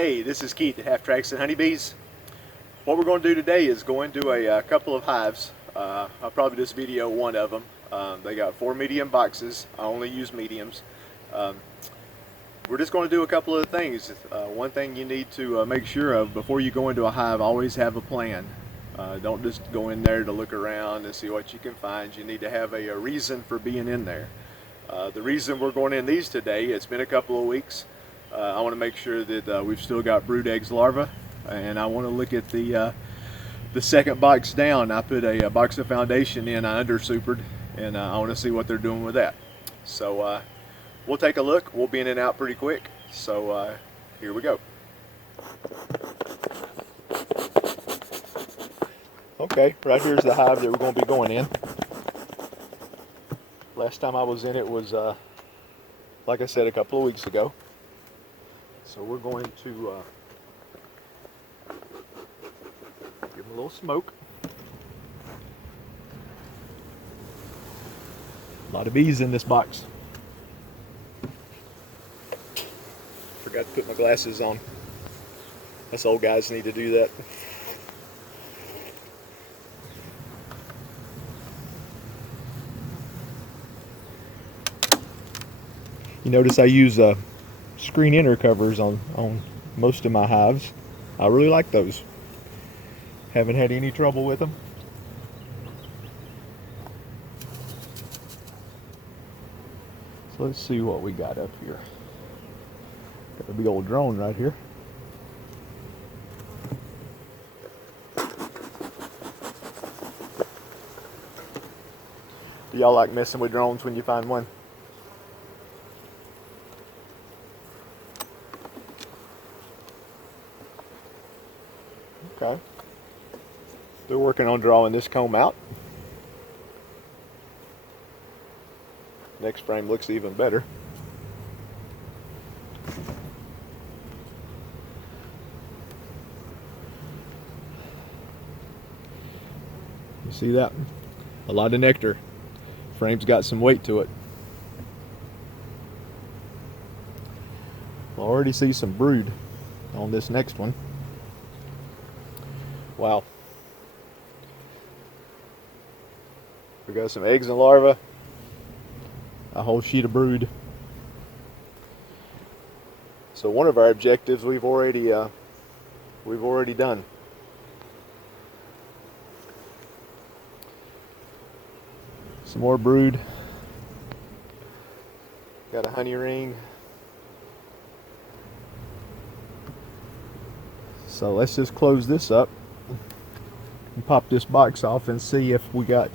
Hey, this is Keith at Half Tracks and Honeybees. What we're going to do today is go into a couple of hives. I'll probably just video one of them. They got 4 medium boxes. I only use mediums. We're just going to do a couple of things. One thing you need to make sure of before you go into a hive, always have a plan. Don't just go in there to look around and see what you can find. You need to have a reason for being in there. The reason we're going in these today, it's been a couple of weeks. I want to make sure that we've still got brood eggs larvae, and I want to look at the second box down. I put a box of foundation in, I under supered, and I want to see what they're doing with that. So we'll take a look. We'll be in and out pretty quick. So here we go. Okay, right here's the hive that we're going to be going in. Last time I was in it was, like I said, a couple of weeks ago. So we're going to give them a little smoke. A lot of bees in this box. Forgot to put my glasses on. Us old guys need to do that. You notice I use screen inner covers on most of my hives. I really like those. Haven't had any trouble with them. So let's see what we got up here. Got a big old drone right here. Do y'all like messing with drones when you find one? Okay. They're working on drawing this comb out. Next frame looks even better. You see that? A lot of nectar. Frame's got some weight to it. I already see some brood on this next one. Wow. We got some eggs and larvae, a whole sheet of brood. So one of our objectives we've already done. Some more brood. Got a honey ring. So let's just close this up and pop this box off and see if we got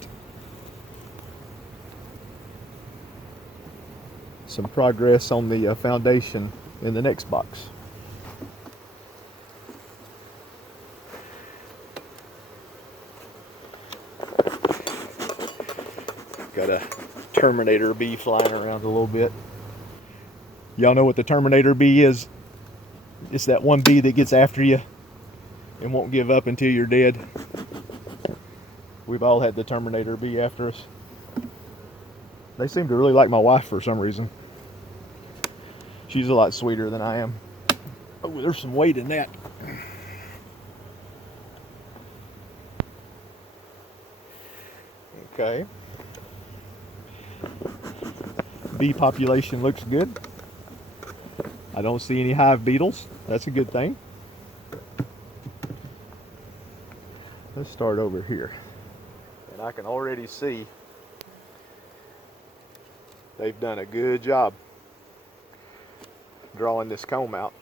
some progress on the foundation in the next box. Got a Terminator bee flying around a little bit. Y'all know what the Terminator bee is? It's that one bee that gets after you and won't give up until you're dead. We've all had the Terminator bee after us. They seem to really like my wife for some reason. She's a lot sweeter than I am. Oh, there's some weight in that. Okay. Bee population looks good. I don't see any hive beetles. That's a good thing. Let's start over here. And I can already see they've done a good job drawing this comb out.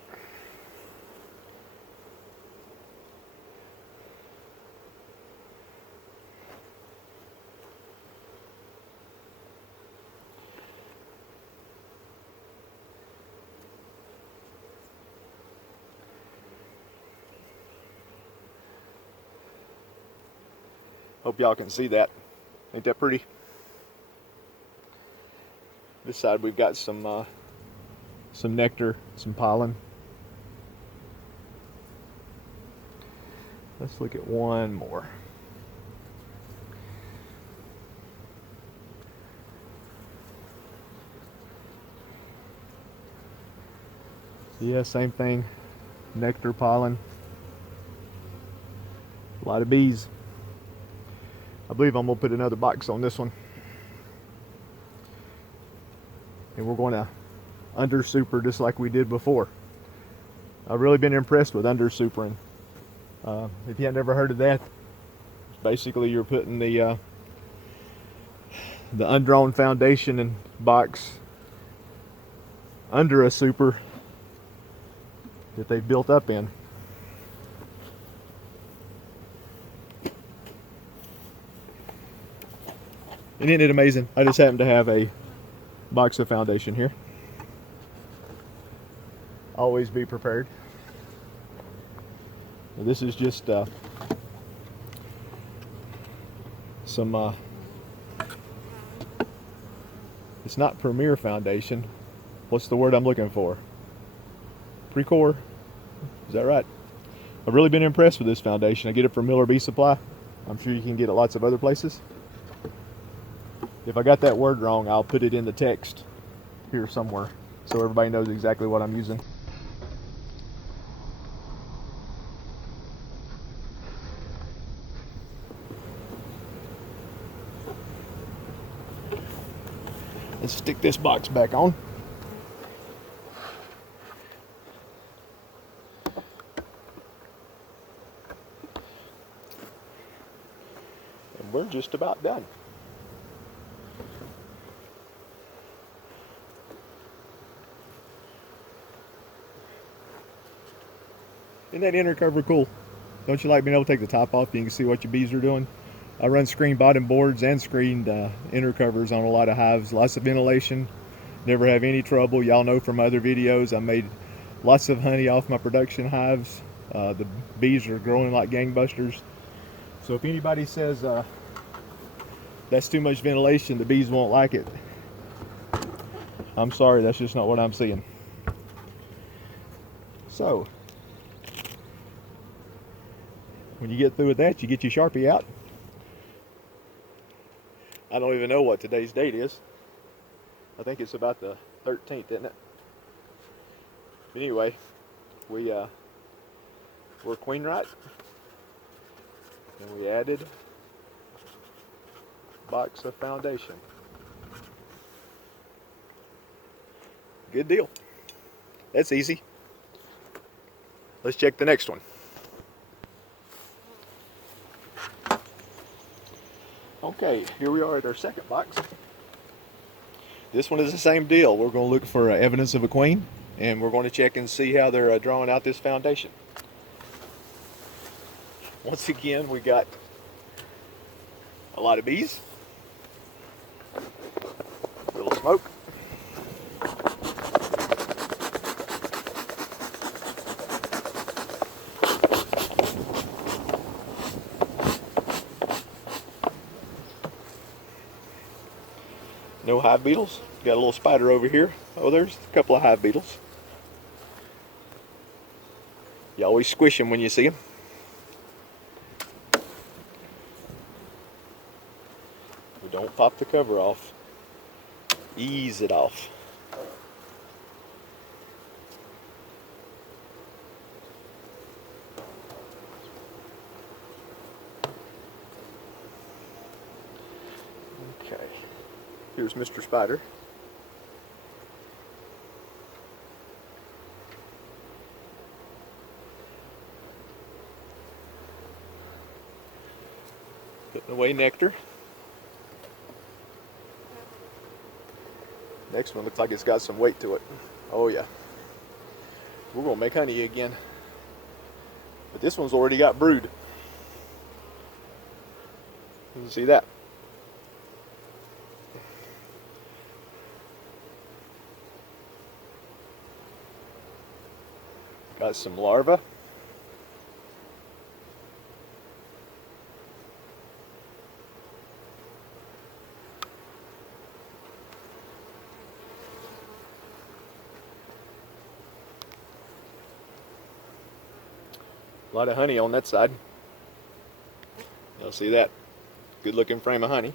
Hope y'all can see that. Ain't that pretty? This side we've got some nectar, some pollen. Let's look at one more. Yeah, same thing. nectar, pollen. A lot of bees. I believe I'm gonna put another box on this one. And we're gonna under super just like we did before. I've really been impressed with under supering. If you have never heard of that, basically you're putting the undrawn foundation and box under a super that they've built up in. And isn't it amazing? I just happen to have a box of foundation here. Always be prepared. Now this is just some it's not Premier foundation. What's the word I'm looking for? Pre-core? Is that right? I've really been impressed with this foundation. I get it from Miller Bee Supply. I'm sure you can get it lots of other places. If I got that word wrong, I'll put it in the text here somewhere so everybody knows exactly what I'm using. Let's stick this box back on. And we're just about done. Isn't that inner cover cool? Don't you like being able to take the top off? You can see what your bees are doing. I run screen bottom boards and screened inner covers on a lot of hives. Lots of ventilation. Never have any trouble. Y'all know from other videos I made lots of honey off my production hives. The bees are growing like gangbusters. So if anybody says that's too much ventilation, the bees won't like it, I'm sorry, that's just not what I'm seeing. So when you get through with that, you get your Sharpie out. I don't even know what today's date is. I think it's about the 13th, isn't it? But anyway, we're queen right, and we added a box of foundation. Good deal. That's easy. Let's check the next one. Okay, here we are at our second box. This one is the same deal. We're going to look for evidence of a queen, and we're going to check and see how they're drawing out this foundation. Once again, we got a lot of bees, a little smoke. No hive beetles. Got a little spider over here. Oh, there's a couple of hive beetles. You always squish them when you see them. We don't pop the cover off. Ease it off. Okay. Here's Mr. Spider. Putting away nectar. Next one looks like it's got some weight to it. Oh yeah. We're gonna make honey again. But this one's already got brood. You can see that. Got some larvae. A lot of honey on that side. You'll see that. Good looking frame of honey.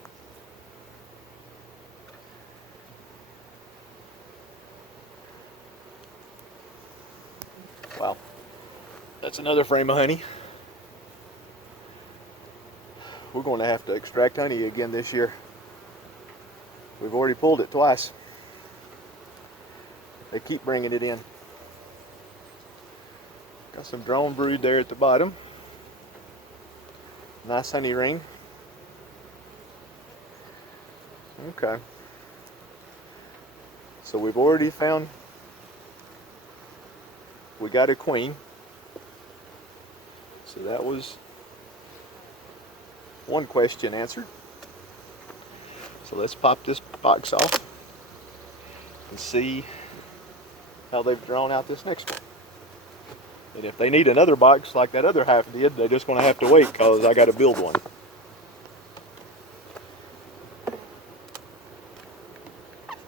Wow. That's another frame of honey. We're going to have to extract honey again this year. We've already pulled it twice. They keep bringing it in. Got some drone brood there at the bottom. Nice honey ring. Okay. So we've already found, we got a queen. So that was one question answered. So let's pop this box off and see how they've drawn out this next one. And if they need another box like that other hive did, they're just going to have to wait because I got to build one.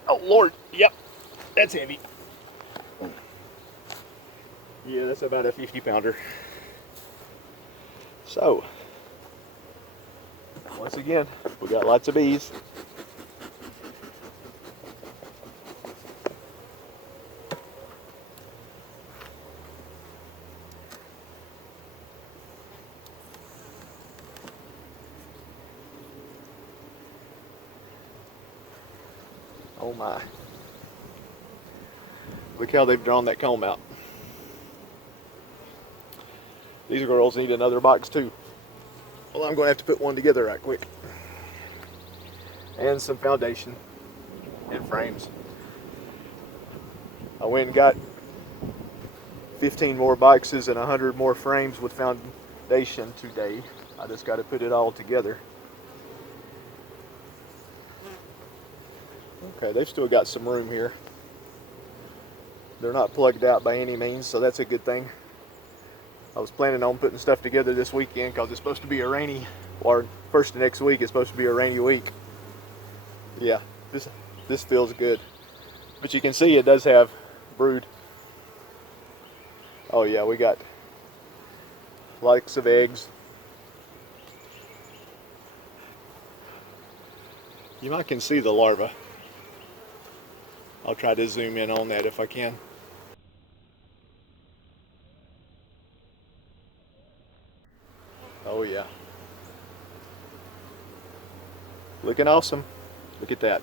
Oh Lord, yep, that's heavy. Yeah, that's about a 50-pounder. So, once again, we got lots of bees. Oh my. Look how they've drawn that comb out. These girls need another box too. Well, I'm going to have to put one together right quick. And some foundation and frames. I went and got 15 more boxes and 100 more frames with foundation today. I just got to put it all together. Okay, they've still got some room here. They're not plugged out by any means, so that's a good thing. I was planning on putting stuff together this weekend because it's supposed to be a rainy, or first of next week it's supposed to be a rainy week. Yeah, this feels good. But you can see it does have brood. Oh yeah, we got lots of eggs. You might can see the larva. I'll try to zoom in on that if I can. Oh yeah. Looking awesome. Look at that.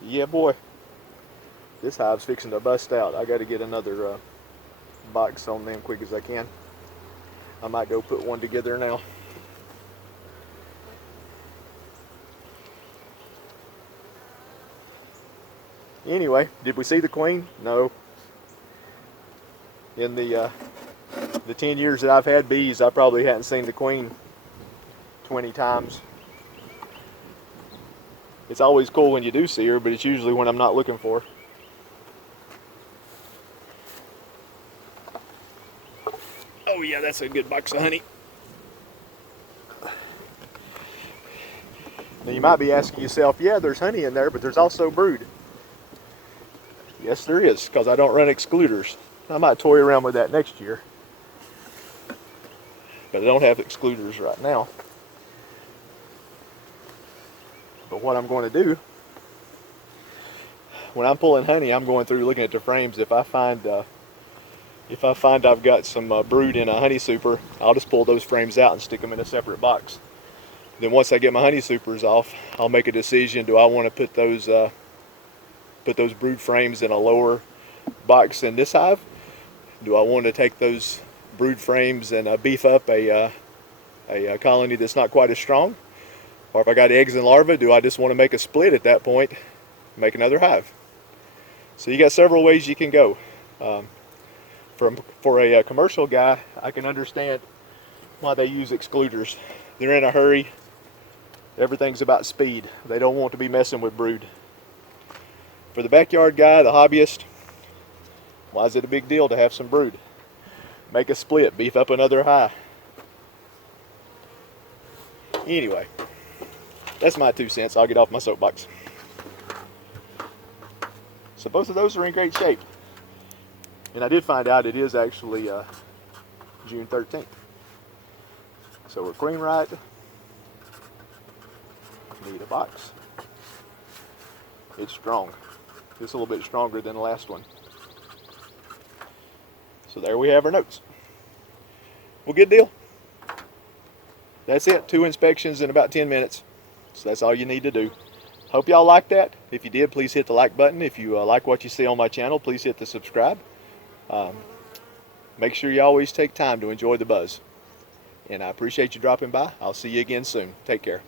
Yeah boy. This hive's fixing to bust out. I got to get another box on them quick as I can. I might go put one together now. Anyway, did we see the queen? No. In the 10 years that I've had bees, I probably hadn't seen the queen 20 times. It's always cool when you do see her, but it's usually when I'm not looking for her. Oh yeah, that's a good box of honey. Now you might be asking yourself, yeah, there's honey in there, but there's also brood. Yes, there is, because I don't run excluders. I might toy around with that next year. But I don't have excluders right now. But what I'm going to do, when I'm pulling honey, I'm going through looking at the frames. If I find I've got some brood in a honey super, I'll just pull those frames out and stick them in a separate box. Then once I get my honey supers off, I'll make a decision. Do I want to put those brood frames in a lower box in this hive? Do I want to take those brood frames and beef up a colony that's not quite as strong? Or if I got eggs and larvae, do I just want to make a split at that point, make another hive? So you got several ways you can go. For a commercial guy, I can understand why they use excluders. They're in a hurry. Everything's about speed. They don't want to be messing with brood. For the backyard guy, the hobbyist, why is it a big deal to have some brood? Make a split, beef up another hive. Anyway, that's my 2 cents. I'll get off my soapbox. So both of those are in great shape. And I did find out it is actually June 13th. So we're queen right. Need a box. It's strong. It's a little bit stronger than the last one. So there we have our notes. Well, good deal. That's it. 2 inspections in about 10 minutes. So that's all you need to do. Hope y'all liked that. If you did, please hit the like button. If you like what you see on my channel, please hit the subscribe. Make sure you always take time to enjoy the buzz. And I appreciate you dropping by. I'll see you again soon. Take care.